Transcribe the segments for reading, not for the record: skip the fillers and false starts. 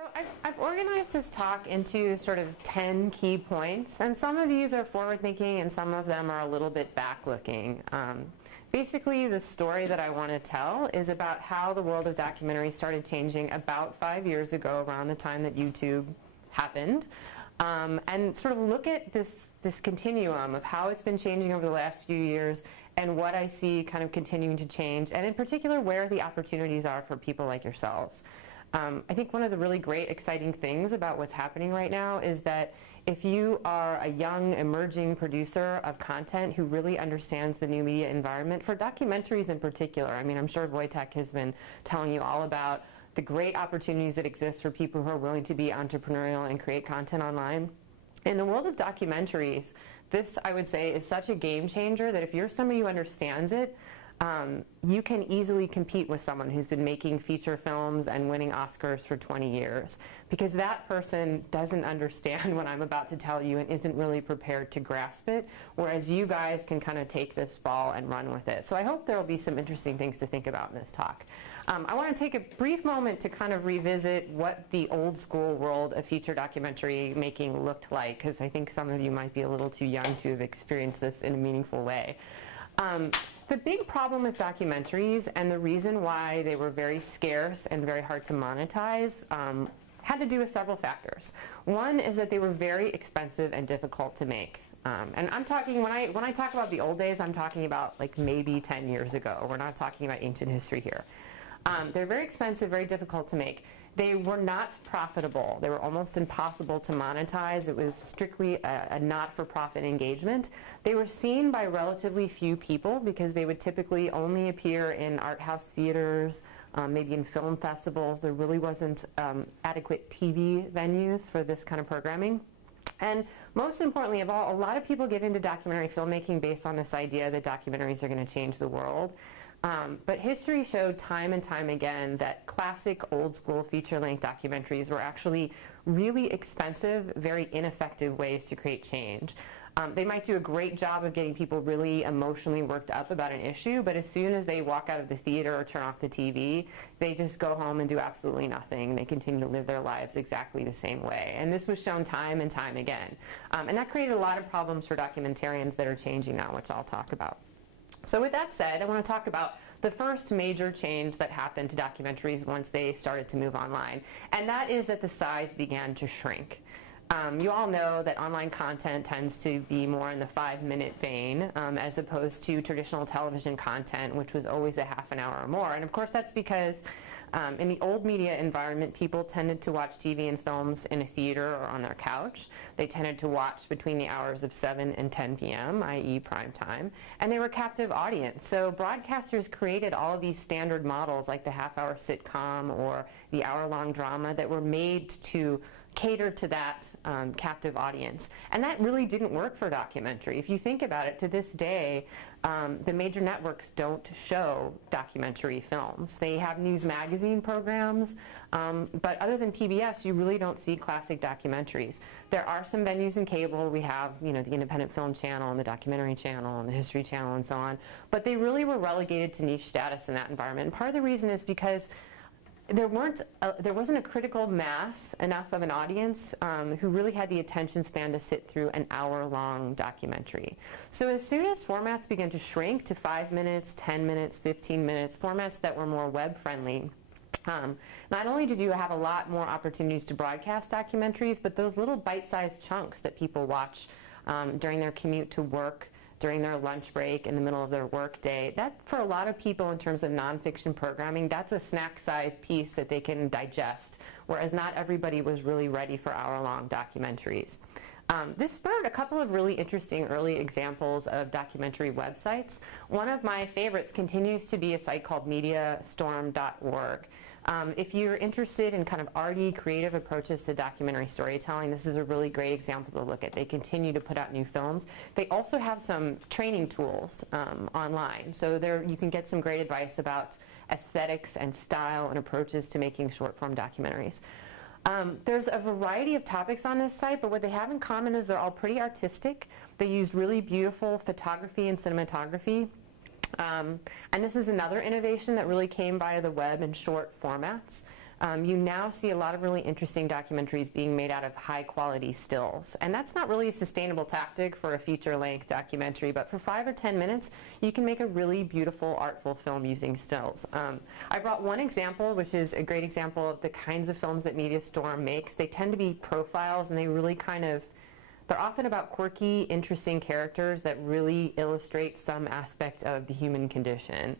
So I've organized this talk into sort of 10 key points, and some of these are forward-thinking and some of them are a little bit back-looking. Basically, the story that I want to tell is about how the world of documentary started changing about 5 years ago, around the time that YouTube happened, and sort of look at this continuum of how it's been changing over the last few years and what I see kind of continuing to change, and in particular where the opportunities are for people like yourselves. I think one of the really great, exciting things about what's happening right now is that if you are a young, emerging producer of content who really understands the new media environment, for documentaries in particular, I mean, I'm sure Wojtek has been telling you all about the great opportunities that exist for people who are willing to be entrepreneurial and create content online. In the world of documentaries, this, I would say, is such a game changer that if you're somebody who understands it, you can easily compete with someone who's been making feature films and winning Oscars for 20 years, because that person doesn't understand what I'm about to tell you and isn't really prepared to grasp it, whereas you guys can kind of take this ball and run with it. So I hope there will be some interesting things to think about in this talk. I want to take a brief moment to kind of revisit what the old school world of feature documentary making looked like, because I think some of you might be a little too young to have experienced this in a meaningful way. The big problem with documentaries, and the reason why they were very scarce and very hard to monetize, had to do with several factors. One is that they were very expensive and difficult to make. And I'm talking, when I talk about the old days, I'm talking about like maybe 10 years ago. We're not talking about ancient history here. They're very expensive, very difficult to make. They were not profitable. They were almost impossible to monetize. It was strictly a not-for-profit engagement. They were seen by relatively few people because they would typically only appear in art house theaters, maybe in film festivals. There really wasn't adequate TV venues for this kind of programming. And most importantly of all, a lot of people get into documentary filmmaking based on this idea that documentaries are going to change the world. But history showed time and time again that classic old-school feature-length documentaries were actually really expensive, very ineffective ways to create change. They might do a great job of getting people really emotionally worked up about an issue, but as soon as they walk out of the theater or turn off the TV, they just go home and do absolutely nothing. They continue to live their lives exactly the same way. And this was shown time and time again. And that created a lot of problems for documentarians that are changing now, which I'll talk about. So with that said, I want to talk about the first major change that happened to documentaries once they started to move online, and that is that the size began to shrink. You all know that online content tends to be more in the 5-minute vein as opposed to traditional television content, which was always a half an hour or more. And of course that's because in the old media environment, people tended to watch TV and films in a theater or on their couch. They tended to watch between the hours of 7 and 10 p.m., i.e. prime time, and they were captive audience. So broadcasters created all of these standard models like the half-hour sitcom or the hour-long drama that were made to cater to that captive audience. And that really didn't work for documentary. If you think about it, to this day, the major networks don't show documentary films. They have news magazine programs, but other than PBS, you really don't see classic documentaries. There are some venues in cable. We have, you know, the Independent Film Channel and the Documentary Channel and the History Channel and so on, but they really were relegated to niche status in that environment. And part of the reason is because there wasn't a critical mass enough of an audience who really had the attention span to sit through an hour-long documentary. So as soon as formats began to shrink to 5 minutes, 10 minutes, 15 minutes, formats that were more web-friendly, not only did you have a lot more opportunities to broadcast documentaries, but those little bite-sized chunks that people watch during their commute to work, during their lunch break, in the middle of their work day, that for a lot of people in terms of nonfiction programming, that's a snack-sized piece that they can digest, whereas not everybody was really ready for hour-long documentaries. This spurred a couple of really interesting early examples of documentary websites. One of my favorites continues to be a site called mediastorm.org. If you're interested in kind of arty, creative approaches to documentary storytelling, this is a really great example to look at. They continue to put out new films. They also have some training tools online. So there you can get some great advice about aesthetics and style and approaches to making short-form documentaries. There's a variety of topics on this site, but what they have in common is they're all pretty artistic. They use really beautiful photography and cinematography. And this is another innovation that really came via the web in short formats. you now see a lot of really interesting documentaries being made out of high quality stills. And that's not really a sustainable tactic for a feature-length documentary, but for 5 or 10 minutes, you can make a really beautiful, artful film using stills. I brought one example, which is a great example of the kinds of films that MediaStorm makes. They tend to be profiles, and they really they're often about quirky, interesting characters that really illustrate some aspect of the human condition.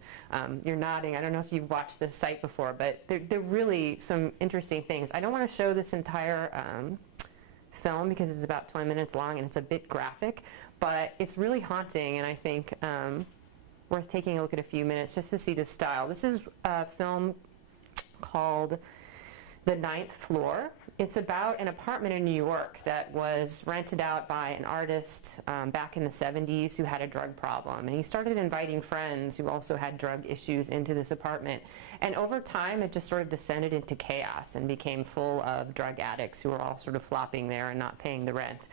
You're nodding. I don't know if you've watched this site before, but they're really some interesting things. I don't want to show this entire film because it's about 20 minutes long and it's a bit graphic, but it's really haunting, and I think worth taking a look at a few minutes just to see the style. This is a film called The Ninth Floor. It's about an apartment in New York that was rented out by an artist back in the 70s who had a drug problem. And he started inviting friends who also had drug issues into this apartment. And over time, it just sort of descended into chaos and became full of drug addicts who were all sort of flopping there and not paying the rent.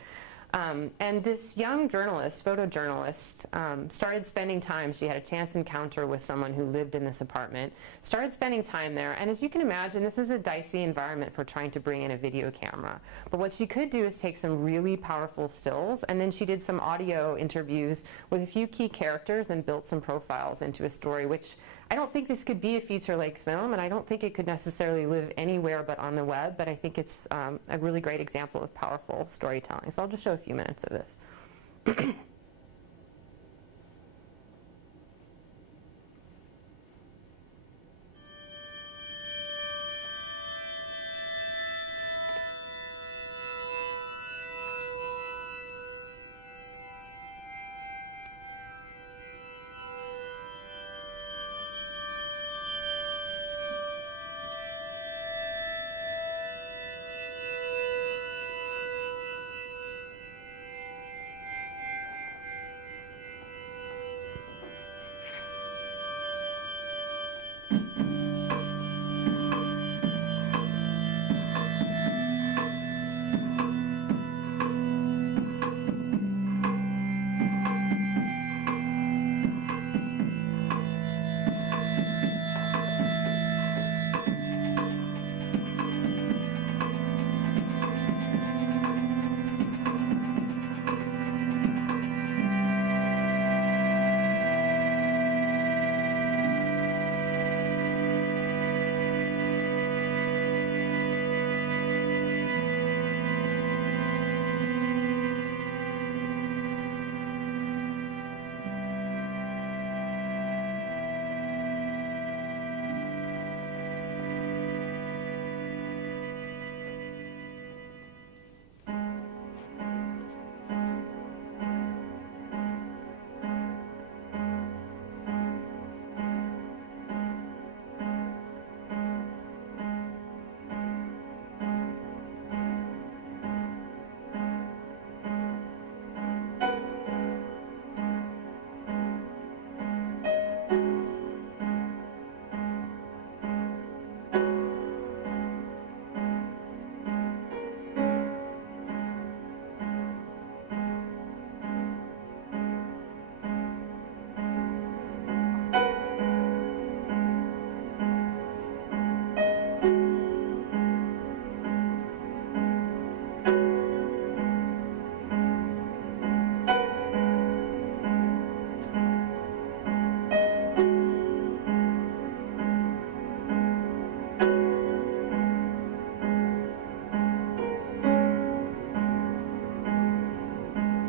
And this young journalist, photojournalist, started spending time. She had a chance encounter with someone who lived in this apartment, started spending time there. And as you can imagine, this is a dicey environment for trying to bring in a video camera. But what she could do is take some really powerful stills, and then she did some audio interviews with a few key characters and built some profiles into a story, which I don't think this could be a feature-length film, and I don't think it could necessarily live anywhere but on the web, but I think it's a really great example of powerful storytelling. So I'll just show a few minutes of this.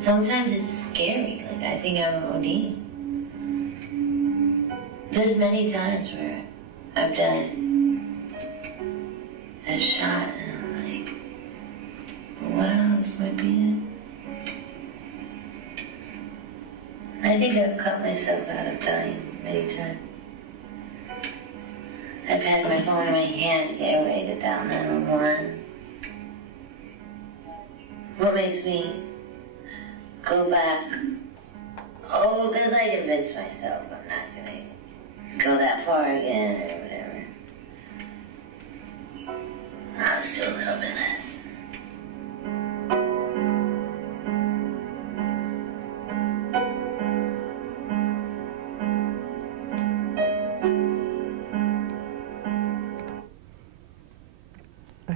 Sometimes it's scary, like I think I'm OD. There's many times where I've done a shot and I'm like, wow, this might be it. I think I've cut myself out of dying many times. I've had my phone in my hand, get ready to dial 911. What makes me go back? Oh, because I convinced myself I'm not going to go that far again or whatever. I'll just do a little bit less.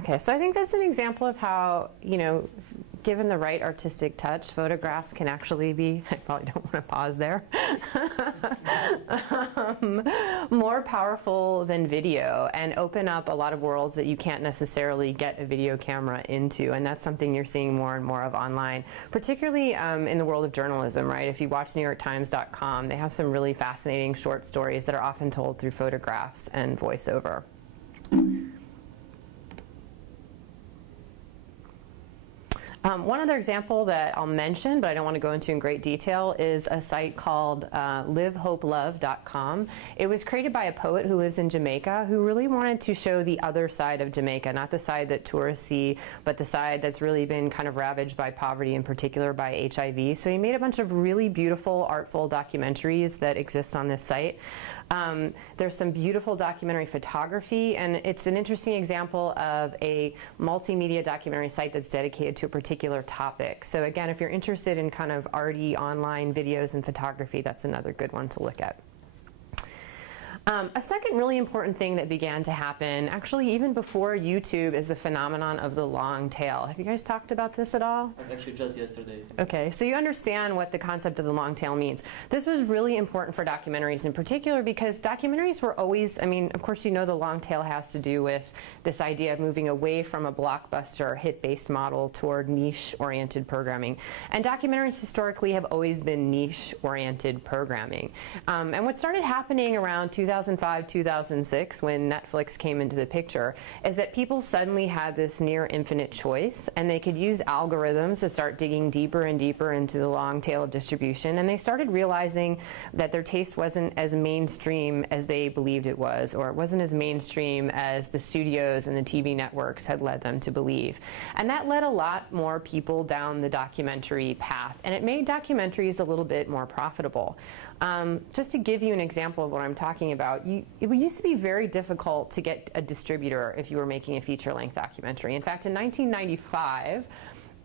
Okay, so I think that's an example of how, you know, given the right artistic touch, photographs can actually be, I probably don't want to pause there, more powerful than video and open up a lot of worlds that you can't necessarily get a video camera into. And that's something you're seeing more and more of online, particularly in the world of journalism, right? If you watch NewYorkTimes.com, they have some really fascinating short stories that are often told through photographs and voiceover. One other example that I'll mention, but I don't want to go into in great detail, is a site called livehopelove.com. It was created by a poet who lives in Jamaica who really wanted to show the other side of Jamaica, not the side that tourists see, but the side that's really been kind of ravaged by poverty, in particular by HIV. So he made a bunch of really beautiful, artful documentaries that exist on this site. There's some beautiful documentary photography, and it's an interesting example of a multimedia documentary site that's dedicated to a particular topic. So again, if you're interested in kind of arty online videos and photography, that's another good one to look at. A second really important thing that began to happen, actually even before YouTube, is the phenomenon of the long tail. Have you guys talked about this at all? Actually, just yesterday. Okay, so you understand what the concept of the long tail means. This was really important for documentaries in particular because documentaries were always, I mean, of course you know the long tail has to do with this idea of moving away from a blockbuster hit-based model toward niche-oriented programming. And documentaries historically have always been niche-oriented programming. And what started happening around 2005, 2006, when Netflix came into the picture, is that people suddenly had this near infinite choice, and they could use algorithms to start digging deeper and deeper into the long tail of distribution, and they started realizing that their taste wasn't as mainstream as they believed it was, or it wasn't as mainstream as the studios and the TV networks had led them to believe. And that led a lot more people down the documentary path, and it made documentaries a little bit more profitable. Just to give you an example of what I'm talking about, it used to be very difficult to get a distributor if you were making a feature-length documentary. In fact, in 1995,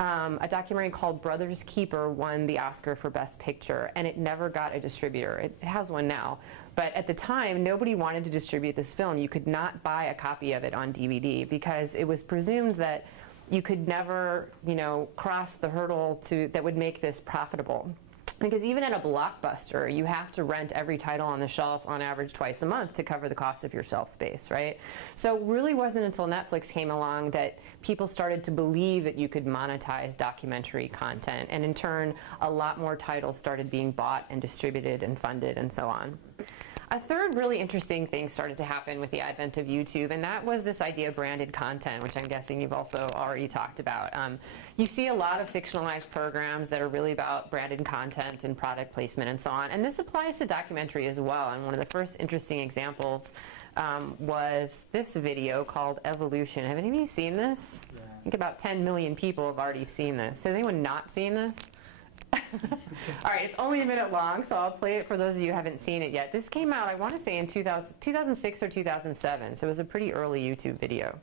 a documentary called Brothers Keeper won the Oscar for Best Picture, and it never got a distributor. It has one now. But at the time, nobody wanted to distribute this film. You could not buy a copy of it on DVD because it was presumed that you could never, you know, cross the hurdle that would make this profitable. Because even at a blockbuster, you have to rent every title on the shelf on average twice a month to cover the cost of your shelf space, right? So it really wasn't until Netflix came along that people started to believe that you could monetize documentary content. And in turn, a lot more titles started being bought and distributed and funded and so on. A third really interesting thing started to happen with the advent of YouTube, and that was this idea of branded content, which I'm guessing you've also already talked about. You see a lot of fictionalized programs that are really about branded content and product placement and so on, and this applies to documentary as well. And one of the first interesting examples was this video called Evolution. Have any of you seen this? Yeah. I think about 10 million people have already seen this. Has anyone not seen this? All right, it's only a minute long, so I'll play it for those of you who haven't seen it yet. This came out, I want to say, in 2006 or 2007, so it was a pretty early YouTube video.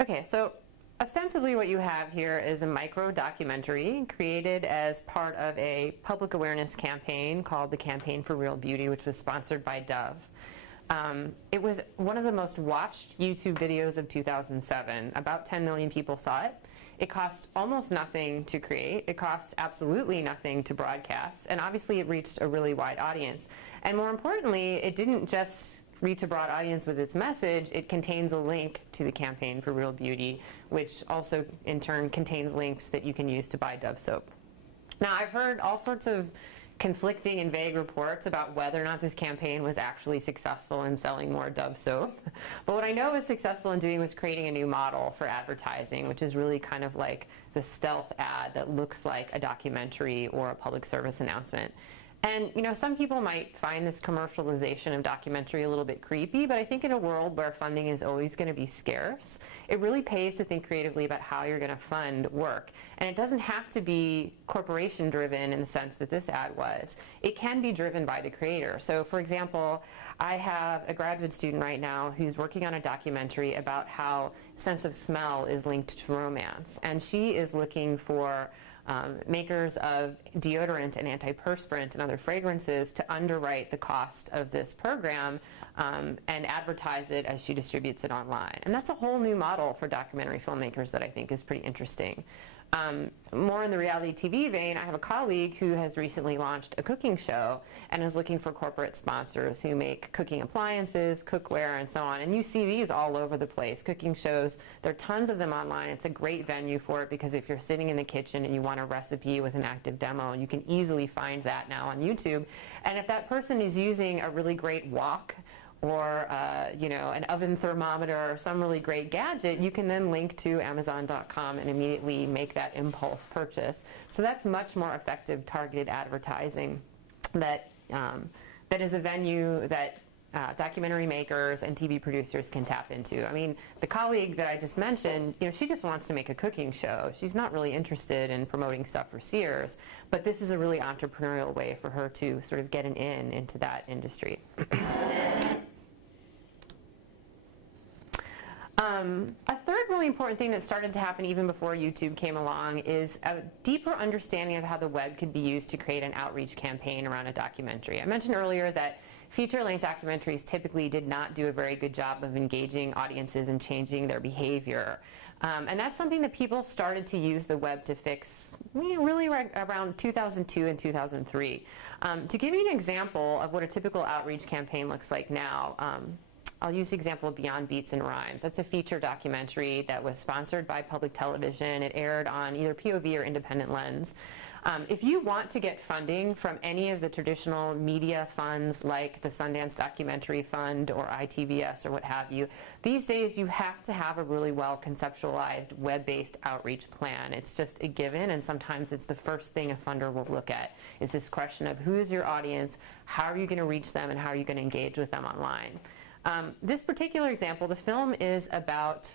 Okay, so ostensibly what you have here is a micro documentary created as part of a public awareness campaign called the Campaign for Real Beauty, which was sponsored by Dove. It was one of the most watched YouTube videos of 2007. About 10 million people saw it. It cost almost nothing to create. It cost absolutely nothing to broadcast. And obviously it reached a really wide audience. And more importantly, it didn't just reach a broad audience with its message. It contains a link to the Campaign for Real Beauty, which also in turn contains links that you can use to buy Dove soap. Now, I've heard all sorts of conflicting and vague reports about whether or not this campaign was actually successful in selling more Dove soap. But what I know was successful in doing was creating a new model for advertising, which is really kind of like the stealth ad that looks like a documentary or a public service announcement. And, you know, some people might find this commercialization of documentary a little bit creepy, but I think in a world where funding is always going to be scarce, it really pays to think creatively about how you're going to fund work. And it doesn't have to be corporation-driven in the sense that this ad was. It can be driven by the creator. So, for example, I have a graduate student right now who's working on a documentary about how sense of smell is linked to romance. And she is looking for makers of deodorant and antiperspirant and other fragrances to underwrite the cost of this program and advertise it as she distributes it online. And that's a whole new model for documentary filmmakers that I think is pretty interesting. More in the reality TV vein, I have a colleague who has recently launched a cooking show and is looking for corporate sponsors who make cooking appliances, cookware, and so on. And you see these all over the place, cooking shows. There are tons of them online. It's a great venue for it because if you're sitting in the kitchen and you want a recipe with an active demo, you can easily find that now on YouTube. And if that person is using a really great wok or you know, an oven thermometer or some really great gadget, you can then link to Amazon.com and immediately make that impulse purchase. So that's much more effective targeted advertising that, that is a venue that documentary makers and TV producers can tap into. I mean, the colleague that I just mentioned, you know, she just wants to make a cooking show. She's not really interested in promoting stuff for Sears, but this is a really entrepreneurial way for her to sort of get an in into that industry. A third really important thing that started to happen even before YouTube came along is a deeper understanding of how the web could be used to create an outreach campaign around a documentary. I mentioned earlier that feature-length documentaries typically did not do a very good job of engaging audiences and changing their behavior. And that's something that people started to use the web to fix really around 2002 and 2003. To give you an example of what a typical outreach campaign looks like now, I'll use the example of Beyond Beats and Rhymes. That's a feature documentary that was sponsored by public television. It aired on either POV or Independent Lens. If you want to get funding from any of the traditional media funds like the Sundance Documentary Fund or ITVS or what have you, these days you have to have a really well conceptualized web-based outreach plan. It's just a given, and sometimes it's the first thing a funder will look at is this question of who is your audience, how are you going to reach them, and how are you going to engage with them online. This particular example, the film is about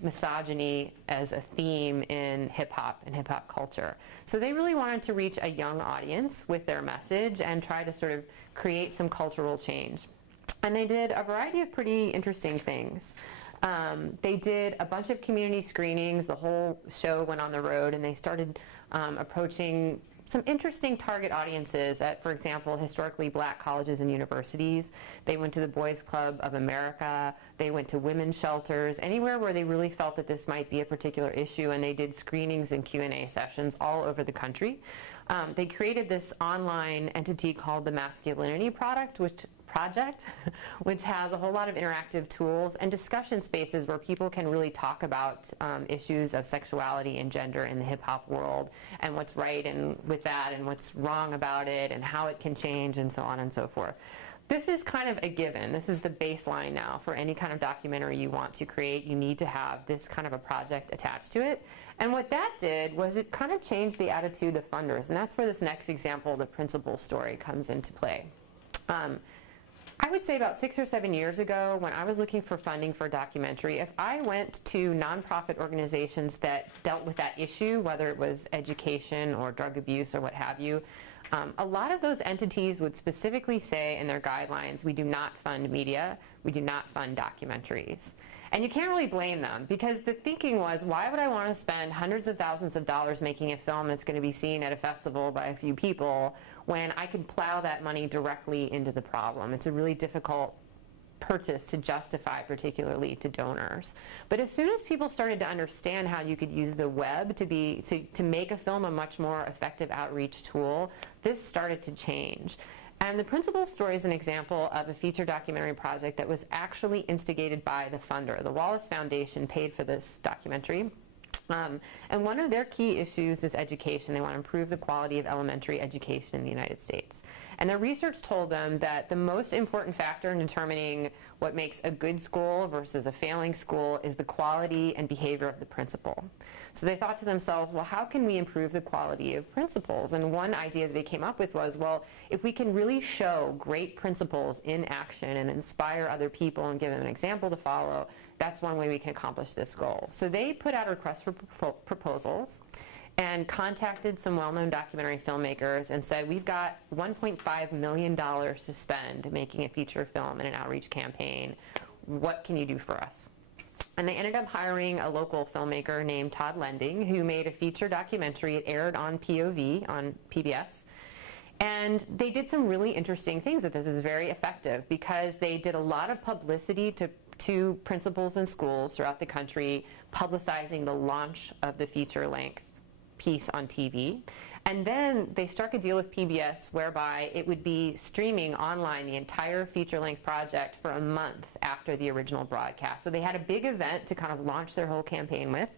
misogyny as a theme in hip-hop and hip-hop culture. So they really wanted to reach a young audience with their message and try to sort of create some cultural change. And they did a variety of pretty interesting things. They did a bunch of community screenings. The whole show went on the road, and they started approaching some interesting target audiences at, for example, historically black colleges and universities. They went to the Boys Club of America. They went to women's shelters, anywhere where they really felt that this might be a particular issue, and they did screenings and Q&A sessions all over the country. They created this online entity called the Masculinity Project, which has a whole lot of interactive tools and discussion spaces where people can really talk about issues of sexuality and gender in the hip-hop world and what's right and with that and what's wrong about it and how it can change and so on and so forth. This is kind of a given. This is the baseline now for any kind of documentary you want to create. You need to have this kind of a project attached to it. And what that did was it kind of changed the attitude of funders. And that's where this next example, the principal story, comes into play. I would say about 6 or 7 years ago, when I was looking for funding for a documentary, if I went to nonprofit organizations that dealt with that issue, whether it was education or drug abuse or what have you, a lot of those entities would specifically say in their guidelines, we do not fund media, we do not fund documentaries. And you can't really blame them, because the thinking was, why would I want to spend hundreds of thousands of dollars making a film that's going to be seen at a festival by a few people when I could plow that money directly into the problem? It's a really difficult purchase to justify, particularly to donors. But as soon as people started to understand how you could use the web to make a film a much more effective outreach tool, this started to change. And the Principal Story is an example of a feature documentary project that was actually instigated by the funder. The Wallace Foundation paid for this documentary. And one of their key issues is education. They want to improve the quality of elementary education in the United States. And their research told them that the most important factor in determining what makes a good school versus a failing school is the quality and behavior of the principal. So they thought to themselves, well, how can we improve the quality of principals? And one idea that they came up with was, well, if we can really show great principals in action and inspire other people and give them an example to follow, that's one way we can accomplish this goal. So they put out a request for proposals and contacted some well-known documentary filmmakers and said, we've got $1.5 million to spend making a feature film and an outreach campaign. What can you do for us? And they ended up hiring a local filmmaker named Todd Lending, who made a feature documentary. It aired on POV, on PBS. And they did some really interesting things with this. It was very effective because they did a lot of publicity to principals and schools throughout the country, publicizing the launch of the feature-length piece on TV. And then they struck a deal with PBS whereby it would be streaming online the entire feature-length project for a month after the original broadcast. So they had a big event to kind of launch their whole campaign with.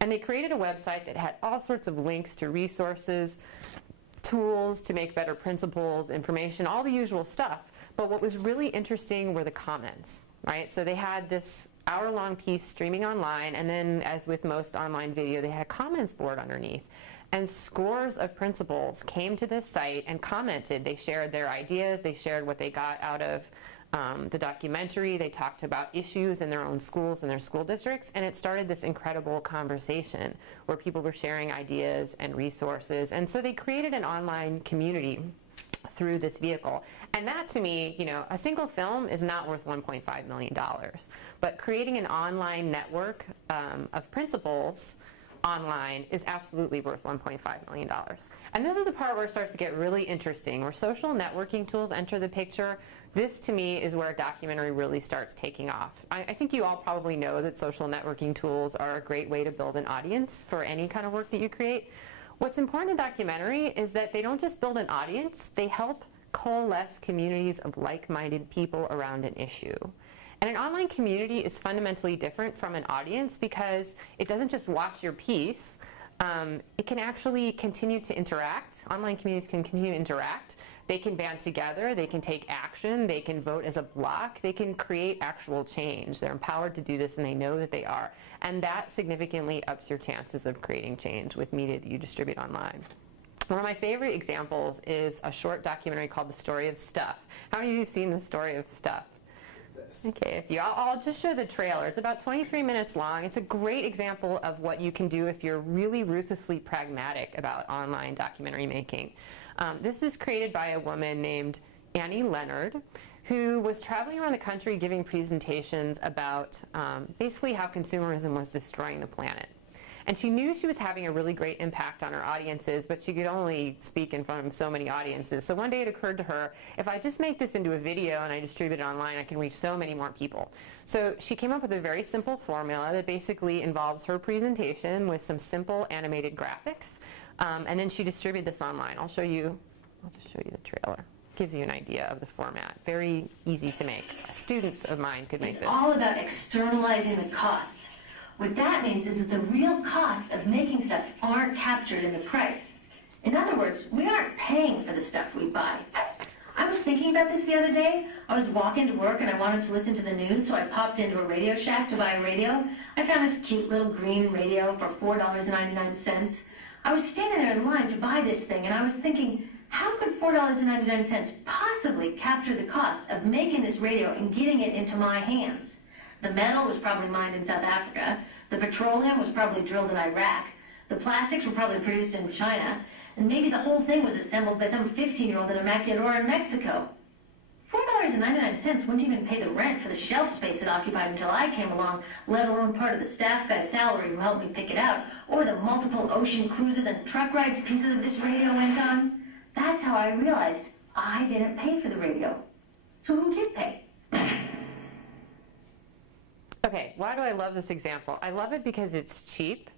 And they created a website that had all sorts of links to resources, tools to make better principles, information, all the usual stuff. But what was really interesting were the comments, right? So they had this hour-long piece streaming online, and then, as with most online video, they had a comments board underneath. And scores of principals came to this site and commented. They shared their ideas. They shared what they got out of the documentary. They talked about issues in their own schools and their school districts. And it started this incredible conversation where people were sharing ideas and resources. And so they created an online community through this vehicle. And that, to me, you know, a single film is not worth $1.5 million. But creating an online network of principals online is absolutely worth $1.5 million. And this is the part where it starts to get really interesting, where social networking tools enter the picture. This, to me, is where a documentary really starts taking off. I think you all probably know that social networking tools are a great way to build an audience for any kind of work that you create. What's important in documentary is that they don't just build an audience, they help coalesce communities of like-minded people around an issue. And an online community is fundamentally different from an audience because it doesn't just watch your piece, it can actually continue to interact. Online communities can continue to interact. They can band together, they can take action, they can vote as a block, they can create actual change. They're empowered to do this, and they know that they are. And that significantly ups your chances of creating change with media that you distribute online. One of my favorite examples is a short documentary called The Story of Stuff. How many of you have seen The Story of Stuff? Okay, I'll just show the trailer. It's about 23 minutes long. It's a great example of what you can do if you're really ruthlessly pragmatic about online documentary making. This is created by a woman named Annie Leonard, who was traveling around the country giving presentations about basically how consumerism was destroying the planet. And she knew she was having a really great impact on her audiences, but she could only speak in front of so many audiences. So one day it occurred to her, if I just make this into a video and I distribute it online, I can reach so many more people. So she came up with a very simple formula that basically involves her presentation with some simple animated graphics. And then she distributed this online. I'll just show you the trailer. Gives you an idea of the format. Very easy to make. Students of mine could make this. It's all about externalizing the costs. What that means is that the real costs of making stuff aren't captured in the price. In other words, we aren't paying for the stuff we buy. I was thinking about this the other day. I was walking to work and I wanted to listen to the news, so I popped into a Radio Shack to buy a radio. I found this cute little green radio for $4.99. I was standing there in line to buy this thing, and I was thinking, how could $4.99 possibly capture the cost of making this radio and getting it into my hands? The metal was probably mined in South Africa. The petroleum was probably drilled in Iraq. The plastics were probably produced in China. And maybe the whole thing was assembled by some 15-year-old in a maquiladora in Mexico. $4.99 wouldn't even pay the rent for the shelf space it occupied until I came along, let alone part of the staff guy's salary who helped me pick it out, or the multiple ocean cruises and truck rides pieces of this radio went on. That's how I realized I didn't pay for the radio. So who did pay? Okay, why do I love this example? I love it because it's cheap.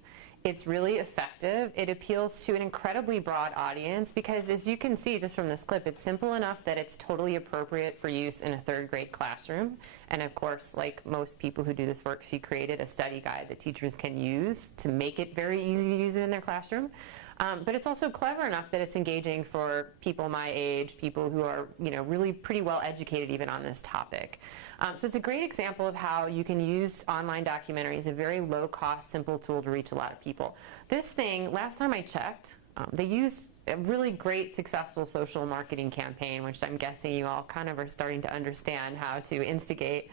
It's really effective. It appeals to an incredibly broad audience because, as you can see just from this clip, it's simple enough that it's totally appropriate for use in a third-grade classroom. And of course, like most people who do this work, she created a study guide that teachers can use to make it very easy to use it in their classroom. But it's also clever enough that it's engaging for people my age, people who are, really pretty well educated even on this topic. So it's a great example of how you can use online documentaries, a very low-cost, simple tool to reach a lot of people. This thing, last time I checked, they used a really great, successful social marketing campaign, which I'm guessing you all kind of are starting to understand how to instigate.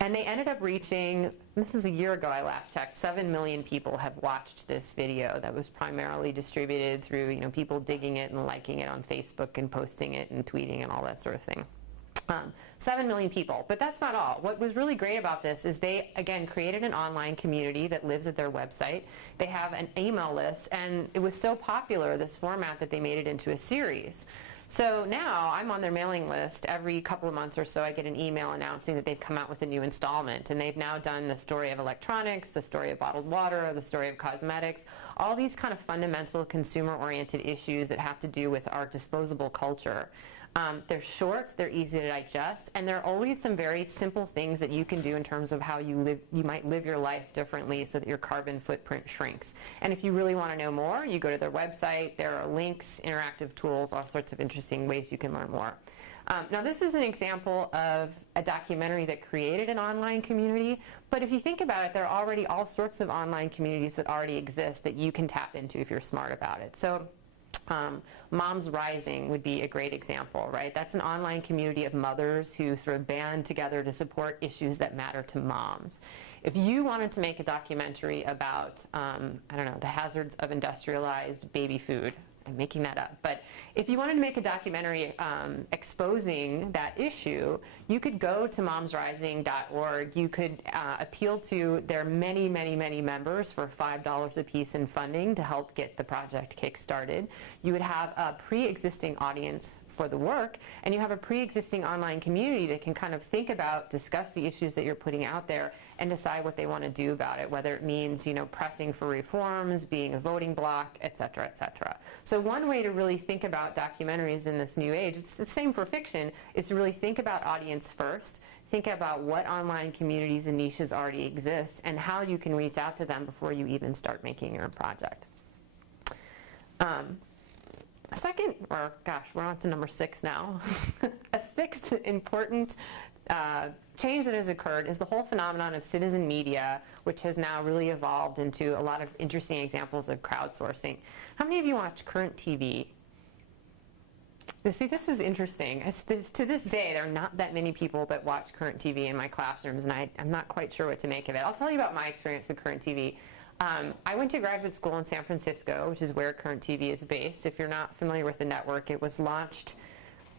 And they ended up reaching, this is a year ago I last checked, 7 million people have watched this video that was primarily distributed through people digging it and liking it on Facebook and posting it and tweeting and all that sort of thing. 7 million people, but that's not all. What was really great about this is they, again, created an online community that lives at their website. They have an email list, and it was so popular, this format, that they made it into a series. So now I'm on their mailing list. Every couple of months or so I get an email announcing that they've come out with a new installment, and they've now done the story of electronics, the story of bottled water, the story of cosmetics, all these kind of fundamental consumer-oriented issues that have to do with our disposable culture. They're short, they're easy to digest, and there are always some very simple things that you can do in terms of how you might live your life differently so that your carbon footprint shrinks. And if you really want to know more, you go to their website. There are links, interactive tools, all sorts of interesting ways you can learn more. Now, this is an example of a documentary that created an online community, but if you think about it, there are already all sorts of online communities that already exist that you can tap into if you're smart about it. So Moms Rising would be a great example, right? That's an online community of mothers who sort of band together to support issues that matter to moms. If you wanted to make a documentary about, I don't know, the hazards of industrialized baby food, I'm making that up, but if you wanted to make a documentary exposing that issue, you could go to momsrising.org. You could appeal to their many, many, many members for $5 a piece in funding to help get the project kick-started. You would have a pre-existing audience for the work, and you have a pre-existing online community that can kind of think about, discuss the issues that you're putting out there, and decide what they want to do about it, whether it means, pressing for reforms, being a voting bloc, et cetera, et cetera. So one way to really think about documentaries in this new age, it's the same for fiction, is to really think about audience first, think about what online communities and niches already exist, and how you can reach out to them before you even start making your project. Second, or gosh, we're on to number 6 now. A sixth important change that has occurred is the whole phenomenon of citizen media, which has now really evolved into a lot of interesting examples of crowdsourcing. How many of you watch current TV? See, this is interesting. To this day, there are not that many people that watch current TV in my classrooms, and I'm not quite sure what to make of it. I'll tell you about my experience with current TV. I went to graduate school in San Francisco, which is where Current TV is based. If you're not familiar with the network, it was launched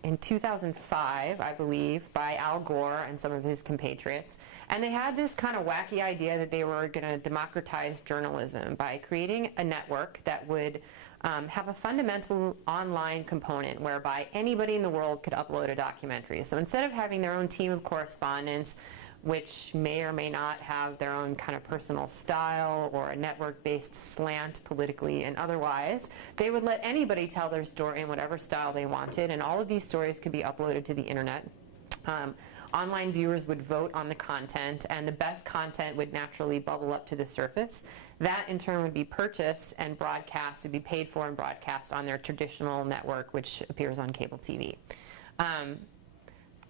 in 2005, I believe, by Al Gore and some of his compatriots. And they had this kind of wacky idea that they were going to democratize journalism by creating a network that would have a fundamental online component whereby anybody in the world could upload a documentary. So instead of having their own team of correspondents, which may or may not have their own kind of personal style or a network-based slant politically and otherwise, they would let anybody tell their story in whatever style they wanted, and all of these stories could be uploaded to the internet. Online viewers would vote on the content, and the best content would naturally bubble up to the surface. That, in turn, would be purchased and broadcast, would be paid for and broadcast on their traditional network, which appears on cable TV.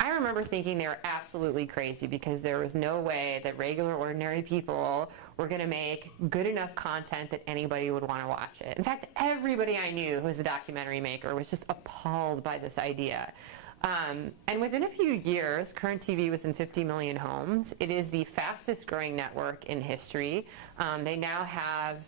I remember thinking they were absolutely crazy because there was no way that regular, ordinary people were going to make good enough content that anybody would want to watch it. In fact, everybody I knew who was a documentary maker was just appalled by this idea. And within a few years, Current TV was in 50 million homes. It is the fastest growing network in history. They now have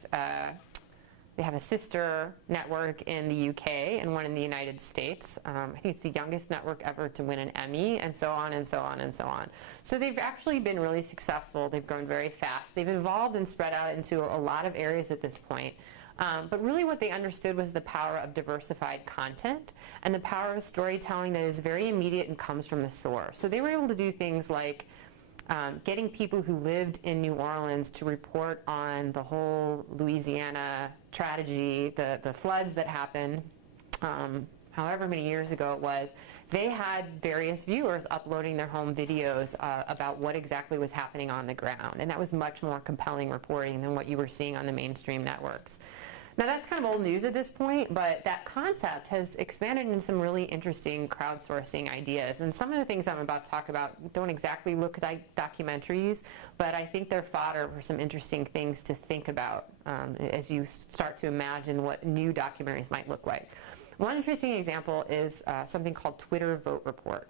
They have a sister network in the UK and one in the United States. I think it's the youngest network ever to win an Emmy, and so on and so on and so on. So they've actually been really successful. They've grown very fast. They've evolved and spread out into a lot of areas at this point. But really what they understood was the power of diversified content and the power of storytelling that is very immediate and comes from the source. So they were able to do things like getting people who lived in New Orleans to report on the whole Louisiana tragedy, the floods that happened, however many years ago it was. They had various viewers uploading their home videos about what exactly was happening on the ground, and that was much more compelling reporting than what you were seeing on the mainstream networks. Now that's kind of old news at this point, but that concept has expanded into some really interesting crowdsourcing ideas. And some of the things I'm about to talk about don't exactly look like documentaries, but I think they're fodder for some interesting things to think about as you start to imagine what new documentaries might look like. One interesting example is something called Twitter Vote Report.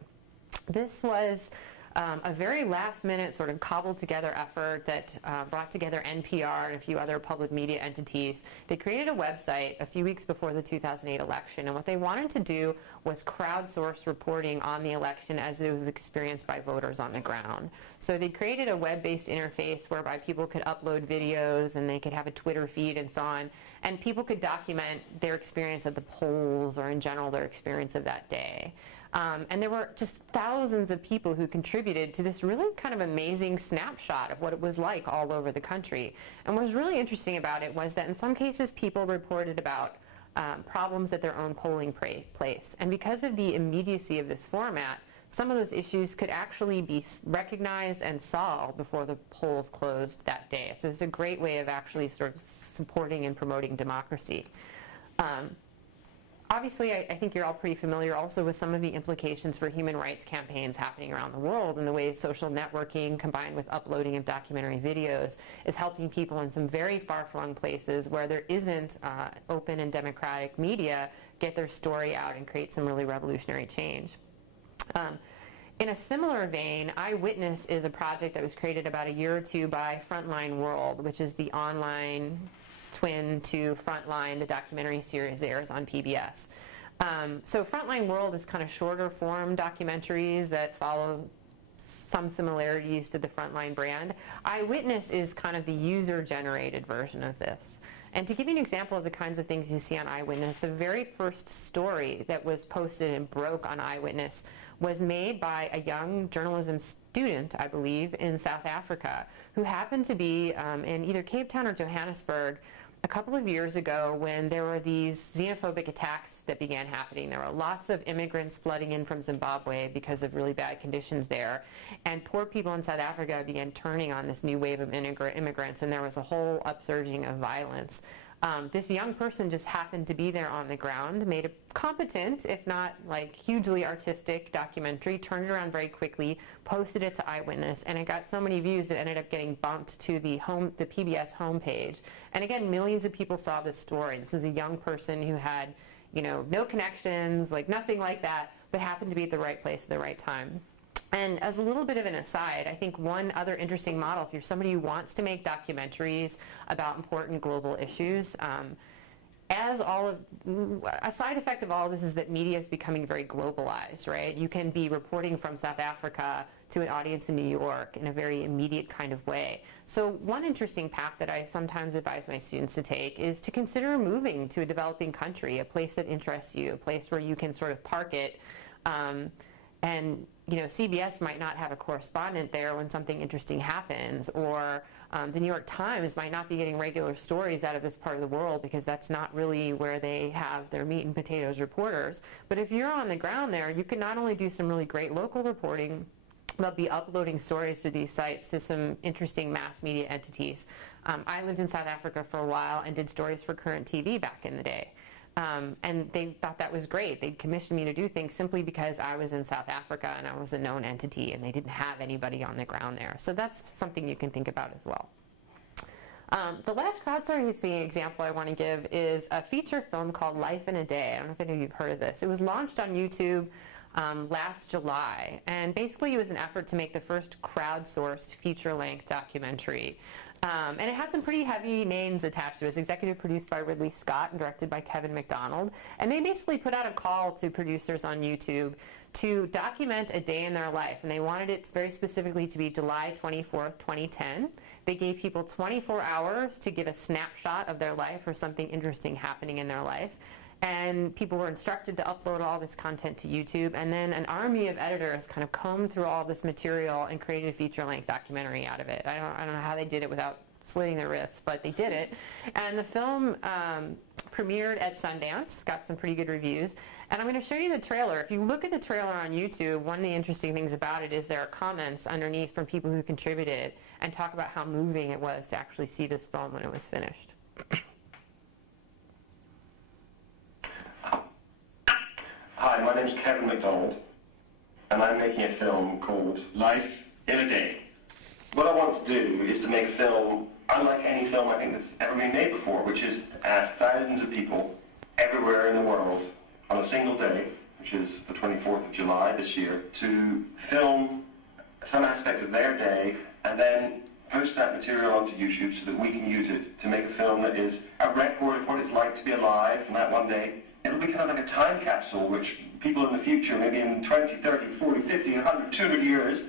This was a very last-minute sort of cobbled-together effort that brought together NPR and a few other public media entities. They created a website a few weeks before the 2008 election, and what they wanted to do was crowdsource reporting on the election as it was experienced by voters on the ground. So they created a web-based interface whereby people could upload videos and they could have a Twitter feed and so on, and people could document their experience at the polls or in general their experience of that day. And there were just thousands of people who contributed to this really kind of amazing snapshot of what it was like all over the country. And what was really interesting about it was that in some cases people reported about problems at their own polling place. And because of the immediacy of this format, some of those issues could actually be recognized and solved before the polls closed that day. So it's a great way of actually sort of supporting and promoting democracy. Obviously, I think you're all pretty familiar also with some of the implications for human rights campaigns happening around the world and the way social networking combined with uploading of documentary videos is helping people in some very far-flung places where there isn't open and democratic media get their story out and create some really revolutionary change. In a similar vein, Eyewitness is a project that was created about a year or two by Frontline World, which is the online twin to Frontline, the documentary series that airs on PBS. So Frontline World is kind of shorter form documentaries that follow some similarities to the Frontline brand. Eyewitness is kind of the user-generated version of this. And to give you an example of the kinds of things you see on Eyewitness, the very first story that was posted and broke on Eyewitness was made by a young journalism student, I believe, in South Africa, who happened to be in either Cape Town or Johannesburg a couple of years ago when there were these xenophobic attacks that began happening. There were lots of immigrants flooding in from Zimbabwe because of really bad conditions there. And poor people in South Africa began turning on this new wave of immigrants, and there was a whole upsurging of violence. This young person just happened to be there on the ground, made a competent, if not like hugely artistic documentary, turned it around very quickly, posted it to Eyewitness, and it got so many views that it ended up getting bumped to the PBS homepage. And again, millions of people saw this story. This is a young person who had, you know, no connections, like nothing like that, but happened to be at the right place at the right time. And as a little bit of an aside, I think one other interesting model, if you're somebody who wants to make documentaries about important global issues, a side effect of all of this is that media is becoming very globalized, right? You can be reporting from South Africa to an audience in New York in a very immediate kind of way. So one interesting path that I sometimes advise my students to take is to consider moving to a developing country, a place that interests you, a place where you can sort of park it. And you know, CBS might not have a correspondent there when something interesting happens, or the New York Times might not be getting regular stories out of this part of the world because that's not really where they have their meat and potatoes reporters. But if you're on the ground there, you can not only do some really great local reporting, but be uploading stories to these sites to some interesting mass media entities. I lived in South Africa for a while and did stories for Current TV back in the day. And they thought that was great. They commissioned me to do things simply because I was in South Africa and I was a known entity and they didn't have anybody on the ground there. So that's something you can think about as well. The last crowdsourcing example I want to give is a feature film called Life in a Day. I don't know if any of you have heard of this. It was launched on YouTube last July. And basically it was an effort to make the first crowdsourced feature-length documentary. And it had some pretty heavy names attached to it. It was executive produced by Ridley Scott and directed by Kevin MacDonald. And they basically put out a call to producers on YouTube to document a day in their life. And they wanted it very specifically to be July 24th, 2010. They gave people 24 hours to give a snapshot of their life or something interesting happening in their life. And people were instructed to upload all this content to YouTube, and then an army of editors kind of combed through all this material and created a feature-length documentary out of it. I don't know how they did it without slitting their wrists, but they did it. And the film premiered at Sundance, got some pretty good reviews. And I'm going to show you the trailer. If you look at the trailer on YouTube, one of the interesting things about it is there are comments underneath from people who contributed and talk about how moving it was to actually see this film when it was finished. Hi, my name's Kevin MacDonald, and I'm making a film called Life in a Day. What I want to do is to make a film unlike any film I think that's ever been made before, which is to ask thousands of people everywhere in the world on a single day, which is the 24th of July this year, to film some aspect of their day and then post that material onto YouTube so that we can use it to make a film that is a record of what it's like to be alive on that one day. It'll be kind of like a time capsule which people in the future, maybe in 20, 30, 40, 50, 100, 200 years,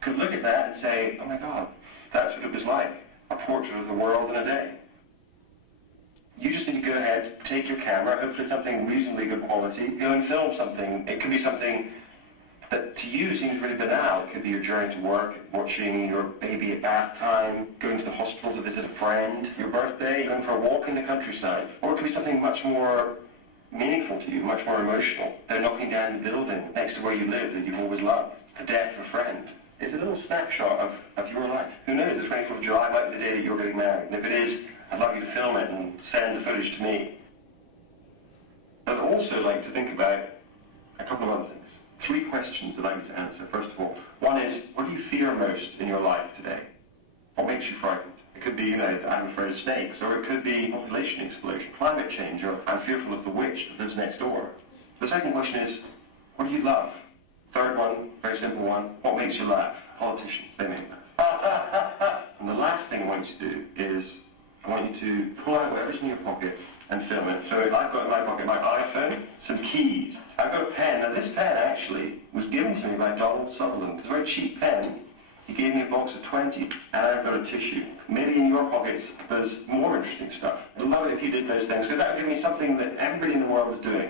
could look at that and say, oh my God, that's what it was like, a portrait of the world in a day. You just need to go ahead, take your camera, hopefully something reasonably good quality, go and film something. It could be something that to you seems really banal. It could be your journey to work, watching your baby at bath time, going to the hospital to visit a friend, your birthday, going for a walk in the countryside. Or it could be something much more meaningful to you, much more emotional. They're knocking down the building next to where you live that you've always loved, the death of a friend. It's a little snapshot of your life. Who knows, the 24th of July might be the day that you're getting married. And if it is, I'd like you to film it and send the footage to me. I'd also like to think about a couple of other things. 3 questions I'd like you to answer. First of all, one is, what do you fear most in your life today? What makes you frightened? It could be, I'm afraid of snakes, or it could be population explosion, climate change, or I'm fearful of the witch that lives next door. The second question is, what do you love? Third one, very simple one, what makes you laugh? Politicians, they make laugh. And the last thing I want you to do is, I want you to pull out whatever's in your pocket and film it. So I've got in my pocket my iPhone, some keys. I've got a pen. Now this pen actually was given to me by Donald Sutherland. It's a very cheap pen. He gave me a box of 20, and I've got a tissue. Maybe in your pockets there's more interesting stuff. I'd love it if you did those things, because that would give me something that everybody in the world is doing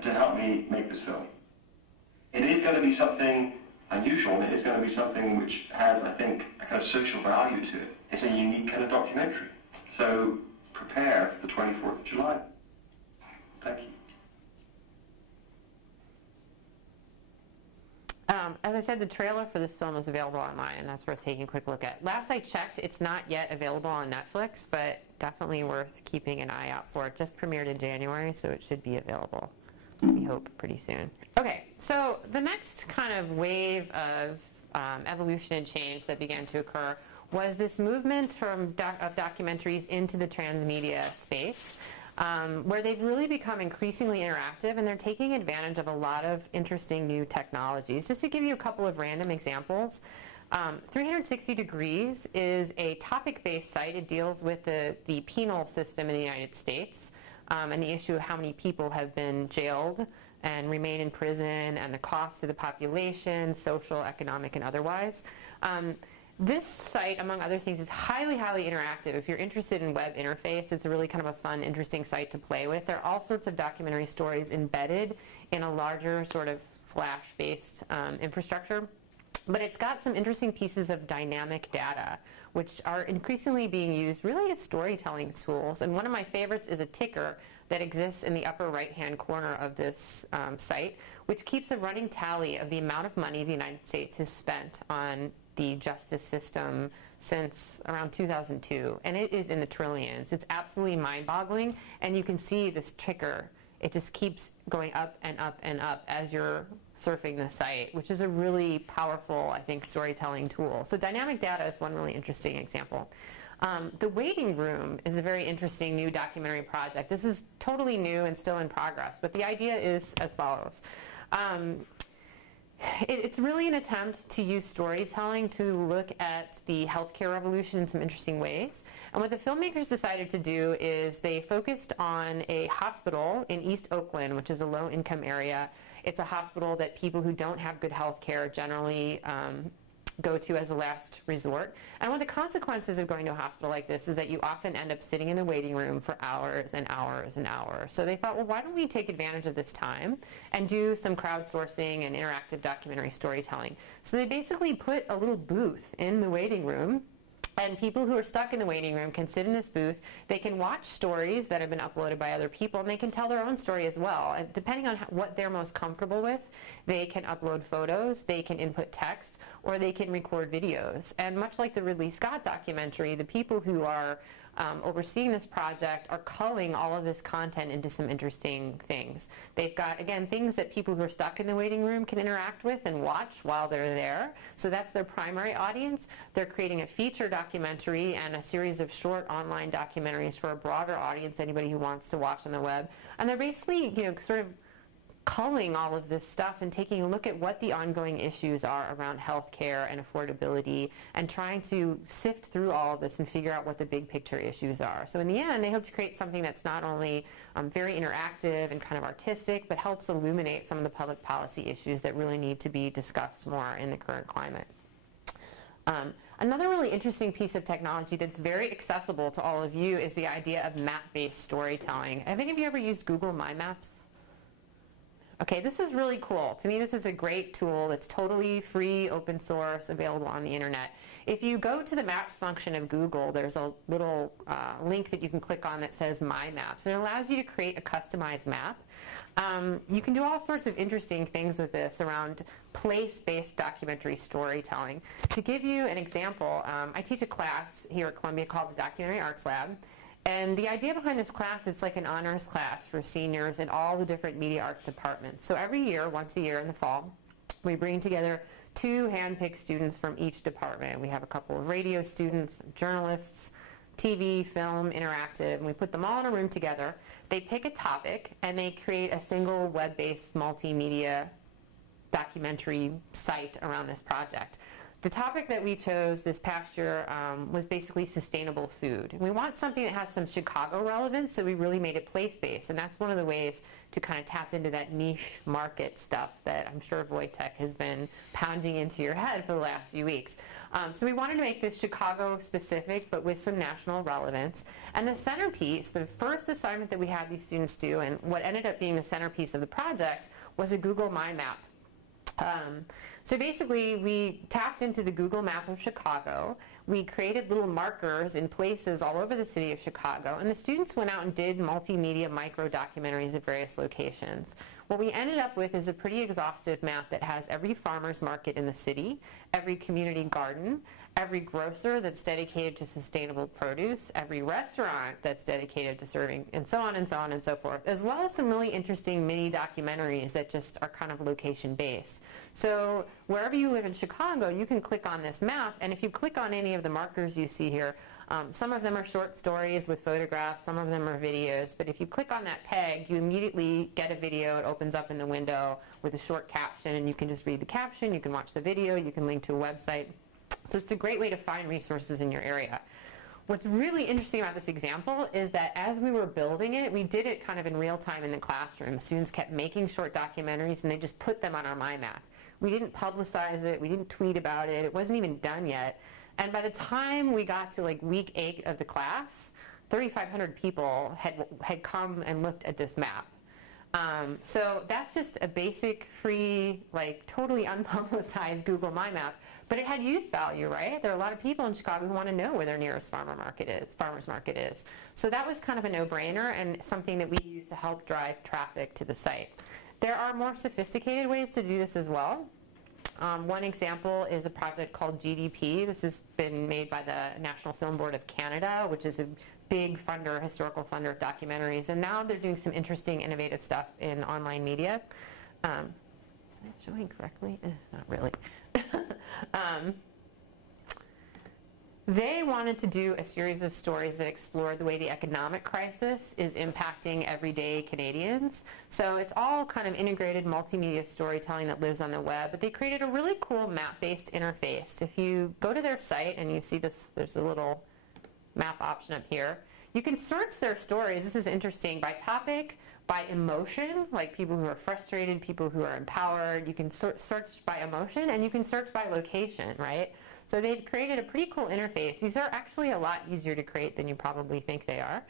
to help me make this film. It is going to be something unusual, and it is going to be something which has, I think, a kind of social value to it. It's a unique kind of documentary. So prepare for the 24th of July. Thank you. As I said, the trailer for this film is available online, and that's worth taking a quick look at. Last I checked, it's not yet available on Netflix, but definitely worth keeping an eye out for. It just premiered in January, so it should be available, we hope, pretty soon. Okay, so the next kind of wave of evolution and change that began to occur was this movement of documentaries into the transmedia space, where they've really become increasingly interactive, and they're taking advantage of a lot of interesting new technologies. Just to give you a couple of random examples, 360 Degrees is a topic-based site. It deals with the penal system in the United States and the issue of how many people have been jailed and remain in prison, and the cost to the population, social, economic, and otherwise. This site, among other things, is highly, highly interactive. If you're interested in web interface, it's a really kind of a fun, interesting site to play with. There are all sorts of documentary stories embedded in a larger sort of Flash-based infrastructure. But it's got some interesting pieces of dynamic data, which are increasingly being used really as storytelling tools. And one of my favorites is a ticker that exists in the upper right-hand corner of this site, which keeps a running tally of the amount of money the United States has spent on the justice system since around 2002, and it is in the trillions. It's absolutely mind-boggling, and you can see this ticker. It just keeps going up and up and up as you're surfing the site, which is a really powerful, I think, storytelling tool. So dynamic data is one really interesting example. The Waiting Room is a very interesting new documentary project. This is totally new and still in progress, but the idea is as follows. It's really an attempt to use storytelling to look at the healthcare revolution in some interesting ways. And what the filmmakers decided to do is they focused on a hospital in East Oakland, which is a low-income area. It's a hospital that people who don't have good health care generally go to as a last resort. And one of the consequences of going to a hospital like this is that you often end up sitting in the waiting room for hours and hours and hours. So they thought, well, why don't we take advantage of this time and do some crowdsourcing and interactive documentary storytelling. So they basically put a little booth in the waiting room, and people who are stuck in the waiting room can sit in this booth. They can watch stories that have been uploaded by other people, and they can tell their own story as well. And depending on what they're most comfortable with, they can upload photos, they can input text, or they can record videos. And much like the Ridley Scott documentary, the people who are overseeing this project are culling all of this content into some interesting things. They've got, again, things that people who are stuck in the waiting room can interact with and watch while they're there. So that's their primary audience. They're creating a feature documentary and a series of short online documentaries for a broader audience, anybody who wants to watch on the web. And they're basically, sort of culling all of this stuff and taking a look at what the ongoing issues are around healthcare and affordability, and trying to sift through all of this and figure out what the big picture issues are. So in the end, they hope to create something that's not only very interactive and kind of artistic, but helps illuminate some of the public policy issues that really need to be discussed more in the current climate. Another really interesting piece of technology that's very accessible to all of you is the idea of map-based storytelling. Have any of you ever used Google My Maps? Okay, this is really cool. To me, this is a great tool that's totally free, open source, available on the internet. If you go to the Maps function of Google, there's a little link that you can click on that says My Maps. And it allows you to create a customized map. You can do all sorts of interesting things with this around place-based documentary storytelling. To give you an example, I teach a class here at Columbia called the Documentary Arts Lab. And the idea behind this class is like an honors class for seniors in all the different media arts departments. So every year, once a year in the fall, we bring together 2 hand-picked students from each department. We have a couple of radio students, journalists, TV, film, interactive, and we put them all in a room together. They pick a topic, and they create a single web-based multimedia documentary site around this project. The topic that we chose this past year was basically sustainable food. And we want something that has some Chicago relevance, so we really made it place-based. And that's one of the ways to kind of tap into that niche market stuff that I'm sure Wojtek has been pounding into your head for the last few weeks. So we wanted to make this Chicago-specific, but with some national relevance. And the centerpiece, the first assignment that we had these students do, and what ended up being the centerpiece of the project, was a Google My Map. So basically, we tapped into the Google map of Chicago. We created little markers in places all over the city of Chicago, and the students went out and did multimedia micro-documentaries at various locations. What we ended up with is a pretty exhaustive map that has every farmer's market in the city, every community garden, every grocer that's dedicated to sustainable produce, every restaurant that's dedicated to serving, and so on and so on and so forth, as well as some really interesting mini documentaries that just are kind of location-based. So wherever you live in Chicago, you can click on this map, and if you click on any of the markers you see here, some of them are short stories with photographs, some of them are videos, but if you click on that peg, you immediately get a video. It opens up in the window with a short caption, and you can just read the caption, you can watch the video, you can link to a website. So it's a great way to find resources in your area. What's really interesting about this example is that as we were building it, we did it kind of in real time in the classroom. Students kept making short documentaries, and they just put them on our My Map. We didn't publicize it, we didn't tweet about it, it wasn't even done yet. And by the time we got to like week 8 of the class, 3,500 people had come and looked at this map. So that's just a basic, free, like totally unpublicized Google My Map, but it had use value, right? There are a lot of people in Chicago who want to know where their nearest farmer's market is. So that was kind of a no-brainer and something that we use to help drive traffic to the site. There are more sophisticated ways to do this as well. One example is a project called GDP. This has been made by the National Film Board of Canada, which is a big funder, historical funder of documentaries. And now they're doing some interesting, innovative stuff in online media. Is that showing correctly? Not really. They wanted to do a series of stories that explored the way the economic crisis is impacting everyday Canadians. So it's all kind of integrated multimedia storytelling that lives on the web, but they created a really cool map-based interface. If you go to their site and you see this, there's a little map option up here, you can search their stories, this is interesting, by topic, by emotion, like people who are frustrated, people who are empowered. You can search by emotion, and you can search by location, right? So they've created a pretty cool interface. These are actually a lot easier to create than you probably think they are.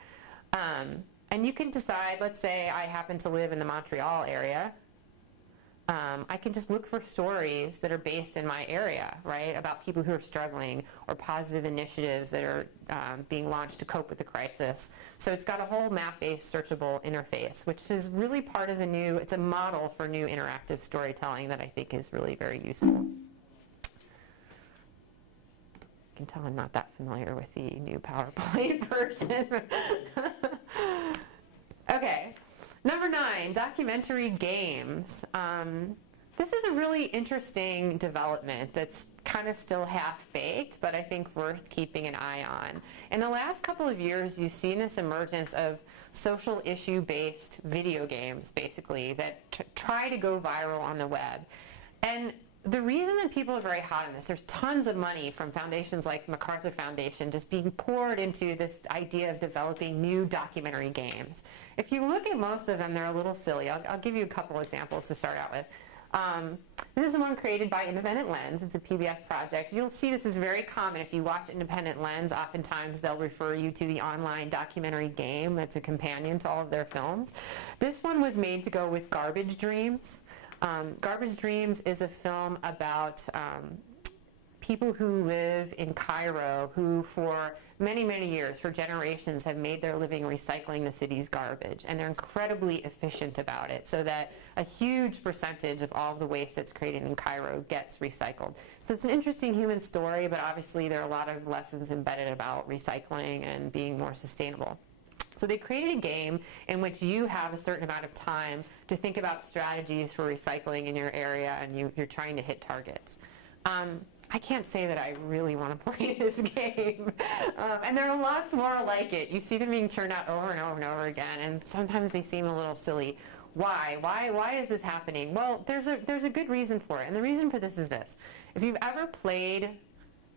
And you can decide, let's say I happen to live in the Montreal area. I can just look for stories that are based in my area, right, about people who are struggling or positive initiatives that are being launched to cope with the crisis. So it's got a whole map-based searchable interface, which is really part of the new, it's a model for new interactive storytelling that I think is really very useful. You can tell I'm not that familiar with the new PowerPoint version. Okay. Number 9, documentary games. This is a really interesting development that's kind of still half-baked, but I think worth keeping an eye on. In the last couple of years, you've seen this emergence of social issue-based video games, basically, that try to go viral on the web. And the reason that people are very hot on this, there's tons of money from foundations like the MacArthur Foundation just being poured into this idea of developing new documentary games. If you look at most of them, they're a little silly. I'll give you a couple examples to start out with. This is the one created by Independent Lens. It's a PBS project. You'll see this is very common. If you watch Independent Lens, oftentimes they'll refer you to the online documentary game that's a companion to all of their films. This one was made to go with Garbage Dreams. Garbage Dreams is a film about people who live in Cairo who for many, many years, for generations, have made their living recycling the city's garbage. And they're incredibly efficient about it, so that a huge percentage of all of the waste that's created in Cairo gets recycled. So it's an interesting human story, but obviously there are a lot of lessons embedded about recycling and being more sustainable. So they created a game in which you have a certain amount of time to think about strategies for recycling in your area, and you're trying to hit targets. I can't say that I really want to play this game. And there are lots more like it. You see them being turned out over and over and over again, and sometimes they seem a little silly. Why? Why is this happening? Well, there's a good reason for it, and the reason for this is this. If you've ever played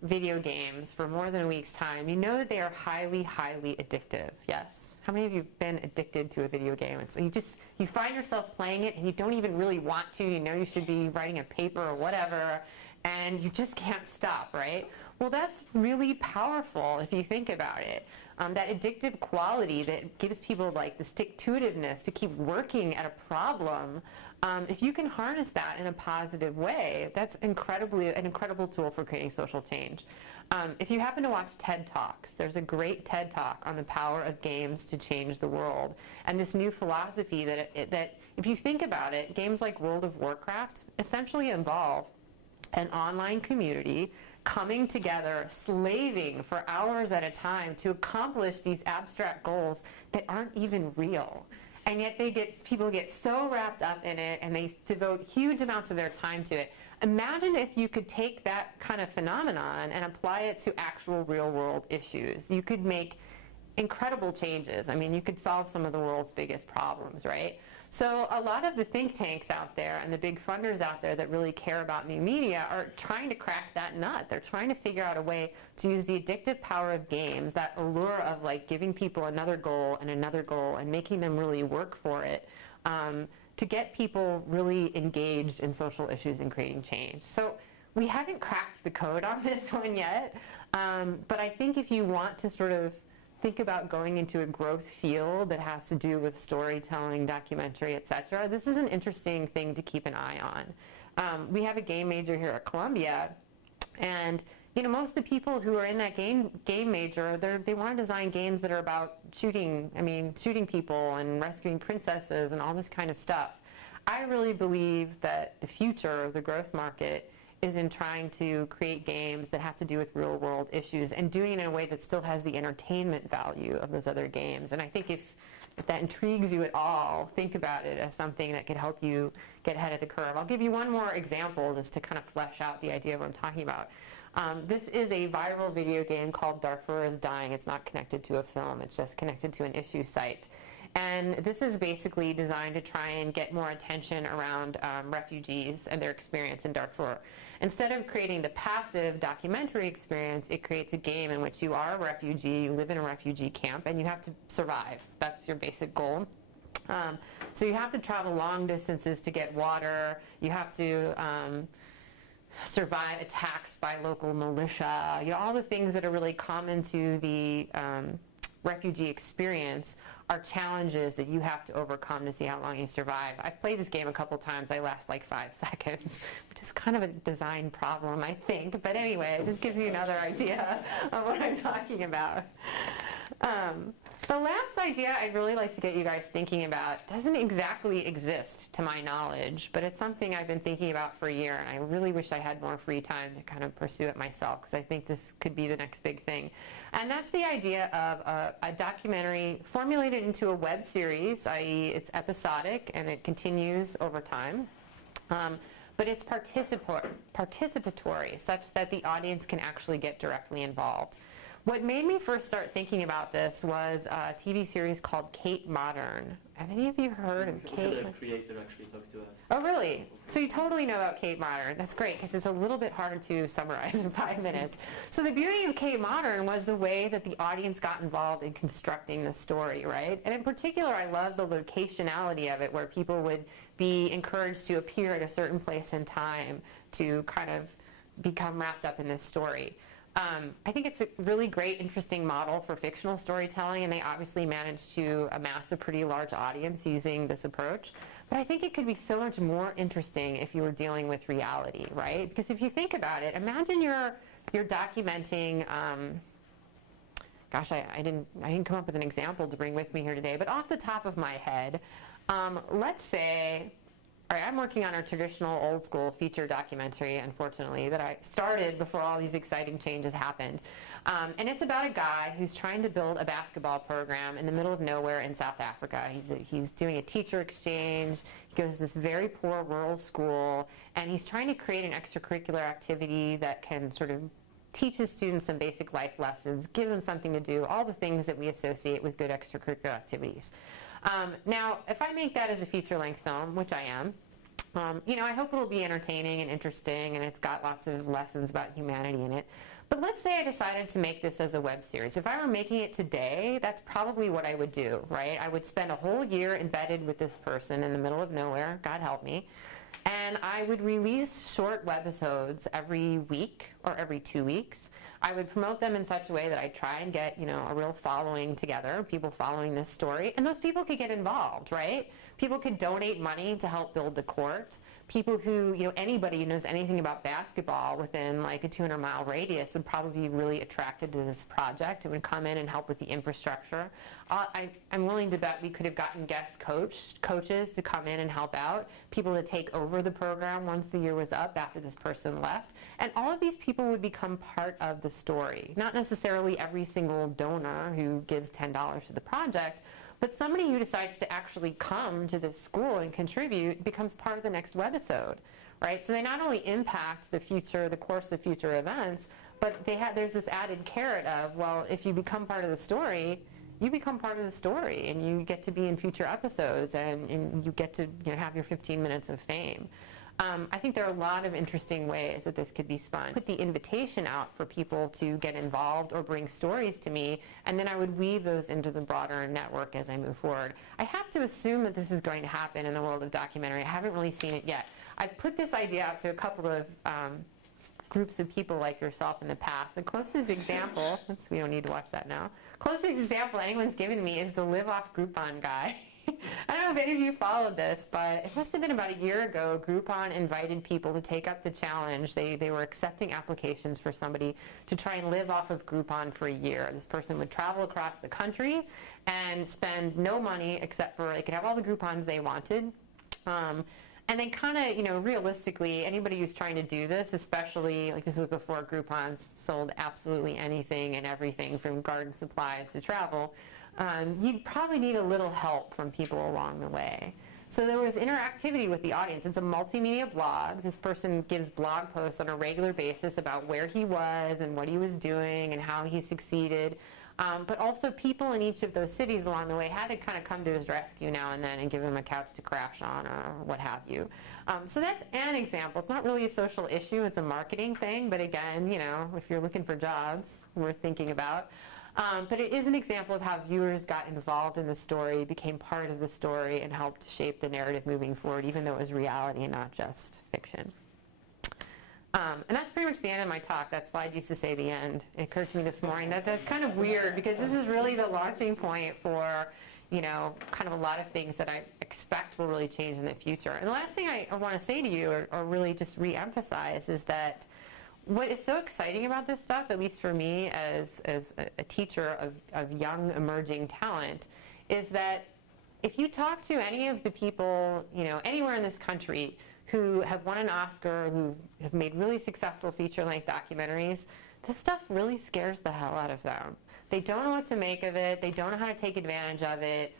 video games for more than a week's time, you know that they are highly, highly addictive. Yes? How many of you have been addicted to a video game? It's, you find yourself playing it and you don't even really want to. You know you should be writing a paper or whatever, and you just can't stop, right? Well, that's really powerful if you think about it. That addictive quality that gives people like the stick-to-itiveness to keep working at a problem, if you can harness that in a positive way, that's an incredible tool for creating social change. If you happen to watch TED Talks, there's a great TED Talk on the power of games to change the world, and this new philosophy that if you think about it, games like World of Warcraft essentially involve an online community coming together, slaving for hours at a time to accomplish these abstract goals that aren't even real. And yet people get so wrapped up in it, and they devote huge amounts of their time to it. Imagine if you could take that kind of phenomenon and apply it to actual real-world issues. You could make incredible changes. I mean, you could solve some of the world's biggest problems, right? So a lot of the think tanks out there and the big funders out there that really care about new media are trying to crack that nut. They're trying to figure out a way to use the addictive power of games, that allure of like giving people another goal and making them really work for it, to get people really engaged in social issues and creating change. So we haven't cracked the code on this one yet, but I think if you want to sort of think about going into a growth field that has to do with storytelling, documentary, etc., this is an interesting thing to keep an eye on. We have a game major here at Columbia, and you know, most of the people who are in that game major, they want to design games that are about shooting people and rescuing princesses and all this kind of stuff. I really believe that the future of the growth market is in trying to create games that have to do with real-world issues and doing it in a way that still has the entertainment value of those other games. And I think if that intrigues you at all, think about it as something that could help you get ahead of the curve. I'll give you one more example just to kind of flesh out the idea of what I'm talking about. This is a viral video game called Darfur is Dying. It's not connected to a film, it's just connected to an issue site. And this is basically designed to try and get more attention around refugees and their experience in Darfur. Instead of creating the passive documentary experience, it creates a game in which you are a refugee, you live in a refugee camp, and you have to survive. That's your basic goal. So you have to travel long distances to get water, you have to survive attacks by local militia, you know, all the things that are really common to the refugee experience are challenges that you have to overcome to see how long you survive. I've played this game a couple times. I last like 5 seconds, which is kind of a design problem, I think. But anyway, it just gives you another idea of what I'm talking about. The last idea I'd really like to get you guys thinking about doesn't exactly exist to my knowledge, but it's something I've been thinking about for a year, and I really wish I had more free time to kind of pursue it myself, because I think this could be the next big thing. And that's the idea of a documentary formulated into a web series, i.e. it's episodic and it continues over time. But it's participatory, such that the audience can actually get directly involved. What made me first start thinking about this was a TV series called Kate Modern. Have any of you heard of Kate? The creator actually talked to us. Oh, really? So you totally know about Kate Modern. That's great, because it's a little bit harder to summarize in 5 minutes. So the beauty of Kate Modern was the way that the audience got involved in constructing the story, right? And in particular, I love the locationality of it, where people would be encouraged to appear at a certain place and time to kind of become wrapped up in this story. I think it's a really great, interesting model for fictional storytelling, and they obviously managed to amass a pretty large audience using this approach. But I think it could be so much more interesting if you were dealing with reality, right? Because if you think about it, imagine you're documenting, gosh, I didn't come up with an example to bring with me here today, but off the top of my head, let's say, all right, I'm working on a traditional old school feature documentary, unfortunately, that I started before all these exciting changes happened. And it's about a guy who's trying to build a basketball program in the middle of nowhere in South Africa. He's doing a teacher exchange. He goes to this very poor rural school, and he's trying to create an extracurricular activity that can sort of teach his students some basic life lessons, give them something to do, all the things that we associate with good extracurricular activities. Now, if I make that as a feature-length film, which I am, you know, I hope it'll be entertaining and interesting, and it's got lots of lessons about humanity in it. But let's say I decided to make this as a web series. If I were making it today, that's probably what I would do, right? I would spend a whole year embedded with this person in the middle of nowhere, God help me, and I would release short webisodes every week or every 2 weeks. I would promote them in such a way that I'd try and get, you know, a real following together, people following this story, and those people could get involved, right? People could donate money to help build the court. People who, you know, anybody who knows anything about basketball within like a 200-mile radius would probably be really attracted to this project. It would come in and help with the infrastructure. I'm willing to bet we could have gotten guest coaches to come in and help out, people to take over the program once the year was up after this person left. And all of these people would become part of the story. Not necessarily every single donor who gives $10 to the project, but somebody who decides to actually come to this school and contribute becomes part of the next webisode, right? So they not only impact the future, the course of future events, but there's this added carrot of, well, if you become part of the story, you become part of the story, and you get to be in future episodes, and you get to, you know, have your 15 minutes of fame. I think there are a lot of interesting ways that this could be spun. Put the invitation out for people to get involved or bring stories to me, and then I would weave those into the broader network as I move forward. I have to assume that this is going to happen in the world of documentary. I haven't really seen it yet. I've put this idea out to a couple of groups of people like yourself in the past. The closest example, oops, we don't need to watch that now. Closest example anyone's given me is the Live Off Groupon guy. I don't know if any of you followed this, but it must have been about a year ago, Groupon invited people to take up the challenge. They were accepting applications for somebody to try and live off of Groupon for a year. This person would travel across the country and spend no money except for, they could have all the Groupons they wanted. And they kind of, you know, realistically, anybody who's trying to do this, especially, like this was before Groupon sold absolutely anything and everything from garden supplies to travel, you'd probably need a little help from people along the way. So there was interactivity with the audience. It's a multimedia blog. This person gives blog posts on a regular basis about where he was and what he was doing and how he succeeded. But also people in each of those cities along the way had to kind of come to his rescue now and then and give him a couch to crash on or what have you. So that's an example. It's not really a social issue. It's a marketing thing. But again, you know, if you're looking for jobs, worth thinking about. But it is an example of how viewers got involved in the story, became part of the story, and helped shape the narrative moving forward, even though it was reality and not just fiction. And that's pretty much the end of my talk. That slide used to say the end. It occurred to me this morning that that's kind of weird because this is really the launching point for, you know, kind of a lot of things that I expect will really change in the future. And the last thing I want to say to you, or really just re-emphasize, is that what is so exciting about this stuff, at least for me as a teacher of young emerging talent, is that if you talk to any of the people, you know, anywhere in this country who have won an Oscar, who have made really successful feature-length documentaries, this stuff really scares the hell out of them. They don't know what to make of it. They don't know how to take advantage of it.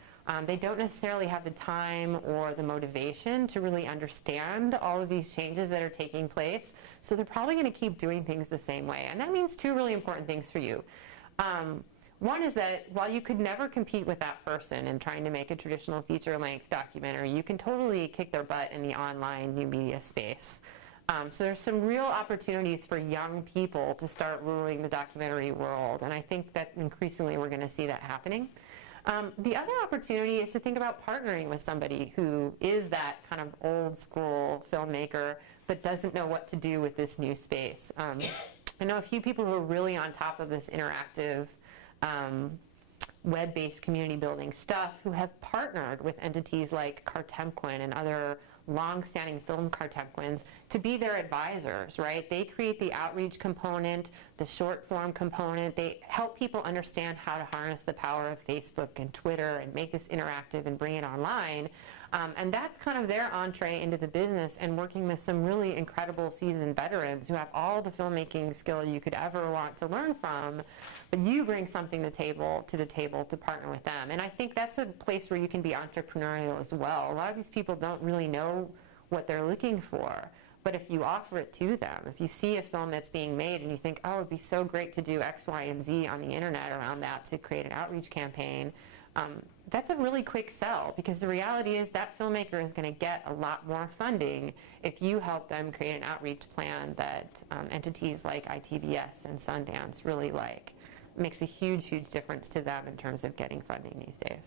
They don't necessarily have the time or the motivation to really understand all of these changes that are taking place. So they're probably going to keep doing things the same way. And that means two really important things for you. One is that while you could never compete with that person in trying to make a traditional feature-length documentary, you can totally kick their butt in the online new media space. So there's some real opportunities for young people to start ruling the documentary world. And I think that increasingly we're going to see that happening. The other opportunity is to think about partnering with somebody who is that kind of old school filmmaker but doesn't know what to do with this new space. I know a few people who are really on top of this interactive web-based community building stuff who have partnered with entities like Cartemquin and other long-standing film Cartemquins to be their advisors, right? They create the outreach component, the short-form component. They help people understand how to harness the power of Facebook and Twitter and make this interactive and bring it online. And that's kind of their entree into the business, and working with some really incredible seasoned veterans who have all the filmmaking skill you could ever want to learn from, but you bring something to the table to partner with them. And I think that's a place where you can be entrepreneurial as well. A lot of these people don't really know what they're looking for, but if you offer it to them, if you see a film that's being made and you think, oh, it'd be so great to do X, Y, and Z on the internet around that to create an outreach campaign, that's a really quick sell, because the reality is that filmmaker is going to get a lot more funding if you help them create an outreach plan that entities like ITVS and Sundance really like. It makes a huge, huge difference to them in terms of getting funding these days.